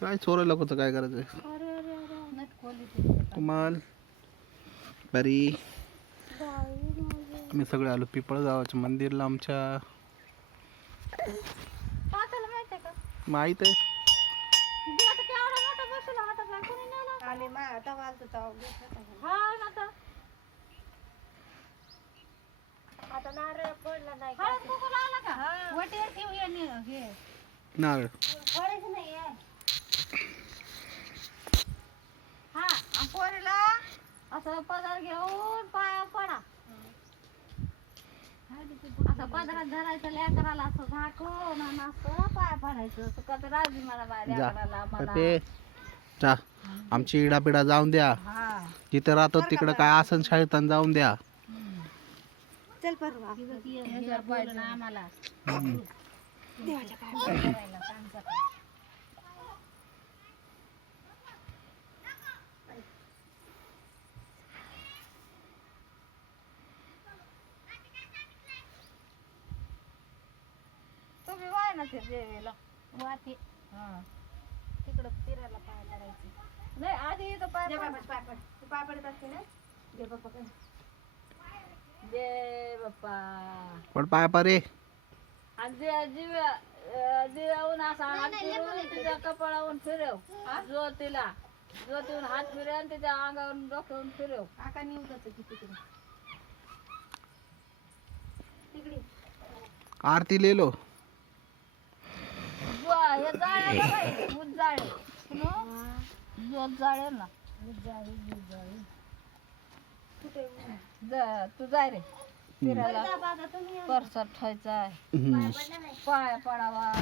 काय चोरा लोकचं काय करायचंय. अरे अरे अरे नट खोली कुमाल बरी बाई माझी. आम्ही सगळे आलो पिपळगावाच्या मंदिरला आमच्या. तात्याला माहिती आहे का? माहित आहे. दे आता केवढा मोठा बसला हातात काय कोणी नेला? आम्ही तवा आलतो तवा घेतला होता. हा ना आता. आता नारळ पडला नाही हळद कुंकू लावला का? वटीवर ठेवू यांनी हे नारळ पडेच नाही आहे. हा आणि पोरीला असं पदर घेऊन पाया पडा. असं पदरात धरायचं लेकराला असं झाकून आणि असं पाया पडायचं. सुखात राजी मला बाहेर जा लेकराला मला. ते जा आमची इडा पिडा जाऊन द्या. हा जिथं राहतो तिकडं काय आसन शाळेत जाऊन द्या. चल परवा ह्याच्यावर बोलून आम्हाला देवाच्या पाया करायला सांगतात. तुम्ही वाय ना ते देवीला वाती हा तिकडं फिरायला पाय करायचं. नाही आधी इथं पाय पड. पाय पड तू पाय पडत असते ना दे बाप्पा काय जय बाप्पा पण पाय परे आणि दिव्याहून असा हात फिरवून तिच्या कपाळावरून फिरव. ज्योतीहून हात फिरव आणि तिच्या अंगावरून डोक्यावरून फिरव. आका निवडत की तिकडे तिकडे आरती लेलो हे जाळे ना बाई, ऊस जाळे. ज्योत जाळे ना. तू जाय रे फिरायला. परसात ठेवायचा हम्म. पाया पडावा.